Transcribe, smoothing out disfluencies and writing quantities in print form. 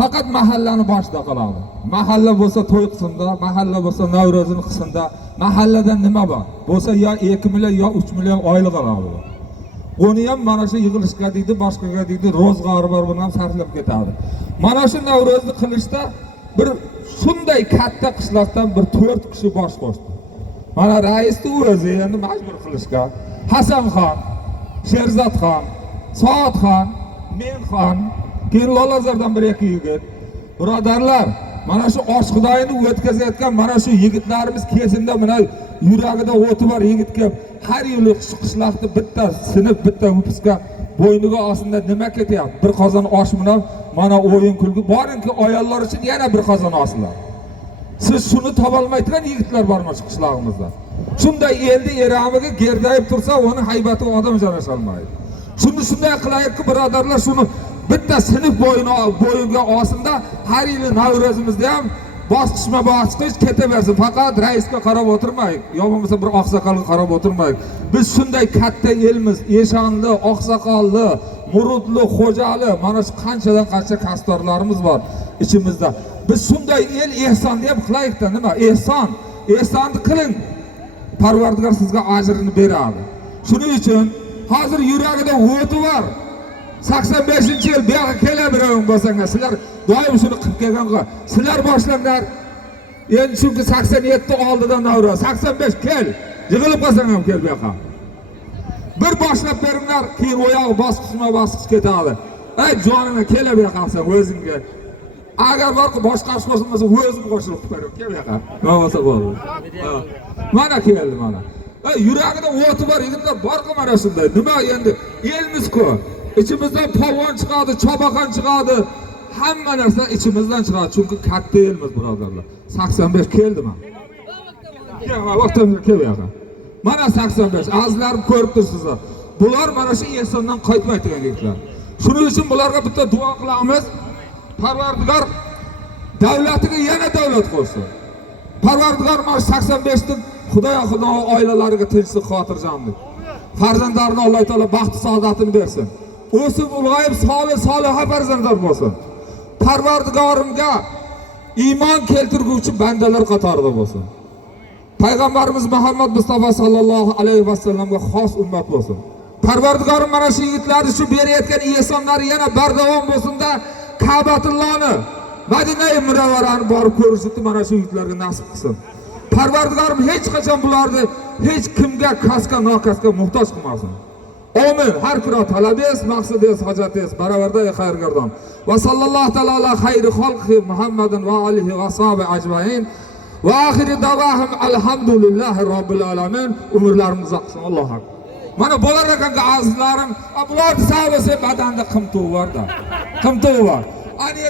faqat mahallani boshida qoladi. Mahalla bo'lsa to'y qilsinda, mahalla bo'lsa Navro'zini qilsinda, mahallada nima bor? Bo'lsa yo 2 million yo 3 million oylik oladi. Uni ham mana shu yig'ilishga deydi, boshqaga deydi, ro'zg'ori bor bilan sarflab ketadi. Mana shu Navro'zni qilishda bir shunday katta qishloqdan bir 4 kishi bosh qo'shdi. Mana raisni o'zi endi majbur qilishga Hasanxon, Sherzodxon, Soatxon, Menxon, keyin Lolazordan bir ikki yigit. Birodarlar, mana shu oshxo'dayni o'tkazayotgan mana shu yigitlarimiz kesimda mana yuragida o'ti bor yigitga har yili qishloqda bitta sinib, bitta ho'pizga bo'yniga ostinda nima ketyapti? Bir qozon osh bilan mana o'yin kulgi borinki ayollar uchun yana bir qozon oshlar. Siz shuni topolmaydigan yigitlar bormi shu qishlog'imizda? Shunday elni eramiga gerdayib tursa, uni haybatiga odam jo'nasha olmaydi. Shunday qilaylikki, birodarlar, shuni bitta sinf bo'yiga osinda har yili Navro'zimizda ham bosqichma-bosqich ketaversin. Faqat raisga qarab o'tirmaylik, yo bo'lmasa bir oqsoqolga qarab o'tirmaylik. Biz shunday katta elmiz, eshonli, oqsoqolli, murudli, xo'jali, mana shu qanchadan qancha kastorlarimiz bor ichimizda. Biz shunday el ehsonni ham qilaylikda, nima? Ehsonni qiling. Parvardigor sizga ajrini beradi. Shuning uchun hozir yuragida o'ti bor. 85-yil bu yoqqa kelaverang bo'lsanglar, sizlar doim shuni qilib kelganga, sizlar boshlanglar. Endi chunki 87 oldidan Navro'z, 85 kel. Yig'ilib qolsang ham kel bu yoqqa. Bir boshlab beringlar, keyin oyog'i bosqich ketadi. Ey jonimga kela bu yoqqa sen o'zingga. Agar boshqa ish qo'shilmasa, o'zim qo'shilib qo'yaman. Kel bu yoqqa. Bo'lmasa bo'ldi. Mana keldi mana. Yuragida o'ti bor yigitlar bor-ku mana shunday. Nima endi elmiz-ku. İçimizden polvon chiqadi, chopaqon chiqadi. Hamma narsa içimizden chiqadi. Chunki katta elmiz, birodarlar. 85 keldimi? Yo'q, vaqtimga kelmayapti. Mana 85. Azizlarim ko'rib tursizlar. Bular mana shu ehsondan qaytmaydigan yigitlar. Shuning uchun bularga bitta duo qilamiz. Parvardigor davlatiga yana davlat qo'ysin. Parvardigor mana 85 dan Xudo oilalariga tinchlik, xotirjamlik. Farzandlarini Alloh taolo baxt saodatini bersin. O'sib ulg'ayib solih farzandlar bo'lsin. Parvardigorimga iymon keltirguvchi bandalar qatorida bo'lsin. Payg'ambarimiz Muhammad Mustafa sallallohu alayhi vasallamga xos ummat bo'lsin. Parvardigorim mana shu yigitlarni shu berayotgan ehsonlari yana bardavom bo'lsin-da, Ka'batullohni, Madina-i Munavvarani borib ko'rishni mana shu yigitlarga nasib qilsin. Parvardigorim hech qachon bularni hech kimga kasga muhtoj qilmasin. Amin. Har kira talabes, maqsadingiz, hojatingiz baravarda xayrgardon. Va sallallohu taala ala xayri xalqi Muhammadin va alihi va sahbi ajmain. Va oxiri davahum alhamdulillahi robbil alamin. Umrlarimiz uzoqsin. Allohu akbar. Mana bo'lar ekan azizlarim, bular savobasi badanda qimtuv bor-da. Qimtuv bor.